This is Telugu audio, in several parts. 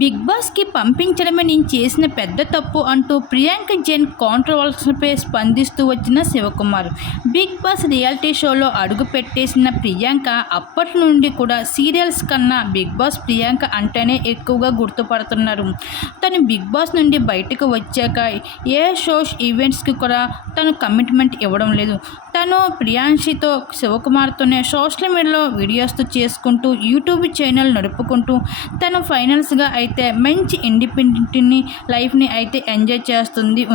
బిగ్ బాస్కి పంపించడమే నేను చేసిన పెద్ద తప్పు అంటూ ప్రియాంక జైన్ కాంట్రవర్సీపై స్పందిస్తూ వచ్చిన శివకుమార్. బిగ్ బాస్ రియాలిటీ షోలో అడుగు పెట్టేసిన ప్రియాంక అప్పటి నుండి కూడా సీరియల్స్ కన్నా బిగ్ బాస్ ప్రియాంక అంటేనే ఎక్కువగా గుర్తుపడుతున్నారు. తను బిగ్ బాస్ నుండి బయటకు వచ్చాక ఏ షోస్ ఈవెంట్స్కి కూడా తను కమిట్మెంట్ ఇవ్వడం లేదు. తను ప్రియాంశితో శివకుమార్తోనే సోషల్ మీడియాలో వీడియోస్ చేసుకుంటూ యూట్యూబ్ ఛానల్ నడుపుకుంటూ తను ఫైనల్స్గా అయితే మంచి ఇండిపెండెంట్ని లైఫ్ని అయితే ఎంజాయ్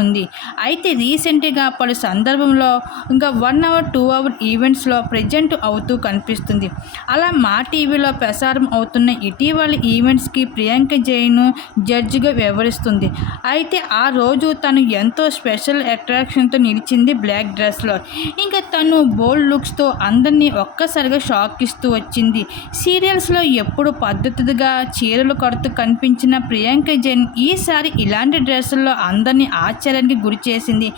ఉంది. అయితే రీసెంట్గా పలు సందర్భంలో ఇంకా 1 hour 2 hour ఈవెంట్స్లో ప్రజెంట్ అవుతూ కనిపిస్తుంది. అలా మా టీవీలో ప్రసారం అవుతున్న ఇటీవల ఈవెంట్స్కి ప్రియాంక జైన్ జడ్జిగా వ్యవహరిస్తుంది. అయితే ఆ రోజు తను ఎంతో స్పెషల్ అట్రాక్షన్తో నిలిచింది బ్లాక్ డ్రెస్లో. ఇంకా తను బోల్డ్ లుక్స్తో అందరినీ ఒక్కసారిగా షాక్ ఇస్తూ వచ్చింది. సీరియల్స్లో ఎప్పుడు పద్ధతిగా చీరలు కడుతూ కనిపించిన ప్రియాంక జైన్ ఈసారి ఇలాంటి డ్రెస్సుల్లో అందరినీ ఆశ్చర్యానికి గురి చేసింది.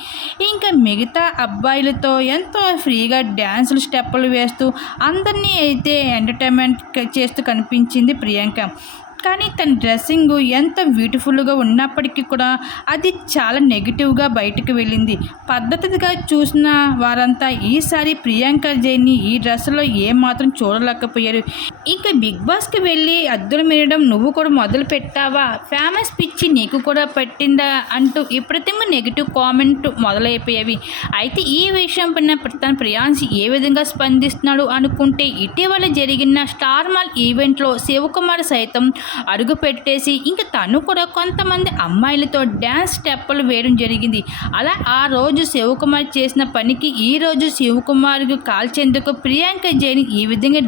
ఇంకా మిగతా అబ్బాయిలతో ఎంతో ఫ్రీగా డ్యాన్సులు స్టెప్పులు వేస్తూ అందరినీ అయితే ఎంటర్టైన్మెంట్ చేస్తూ కనిపించింది ప్రియాంక. కానీ తన డ్రెస్సింగ్ ఎంత బ్యూటిఫుల్గా ఉన్నప్పటికీ కూడా అది చాలా నెగిటివ్గా బయటకు వెళ్ళింది. పద్ధతిగా చూసిన వారంతా ఈసారి ప్రియాంక జైన్ని ఈ డ్రెస్సులో ఏమాత్రం చూడలేకపోయారు. ఇంకా బిగ్ బాస్కి వెళ్ళి అద్దులు మీరడం నువ్వు కూడా మొదలు పెట్టావా, ఫేమస్ పిచ్చి నీకు కూడా పట్టిందా అంటూ ఇప్పటికీ నెగిటివ్ కామెంట్ మొదలైపోయేవి. అయితే ఈ విషయం పైన తన ప్రియాంశి ఏ విధంగా స్పందిస్తున్నాడు అనుకుంటే ఇటీవల జరిగిన స్టార్ మాల్ ఈవెంట్లో శివకుమార్ సైతం అడుగు పెట్టేసి ఇంకా తను కూడా కొంతమంది అమ్మాయిలతో డ్యాన్స్ స్టెప్పులు వేయడం జరిగింది. అలా ఆ రోజు శివకుమార్ చేసిన పనికి ఈ రోజు శివకుమార్కి కాల్చేందుకు ప్రియాంక జైన్ ఈ విధంగా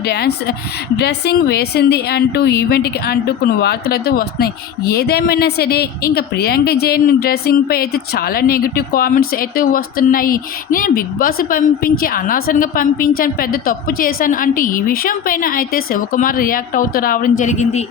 డ్రెస్సింగ్ వేసింది అంటూ ఈవెంట్కి అంటూ కొన్ని వార్తలతో వస్తున్నాయి. ఏదేమైనా సరే ఇంకా ప్రియాంక జైన్ డ్రెస్సింగ్పై అయితే చాలా నెగిటివ్ కామెంట్స్ అయితే వస్తున్నాయి. నేను బిగ్ బాస్ పంపించి అనవసరంగా పంపించాను, పెద్ద తప్పు చేశాను అంటూ ఈ విషయం పైన అయితే శివకుమార్ రియాక్ట్ అవుతూ రావడం జరిగింది.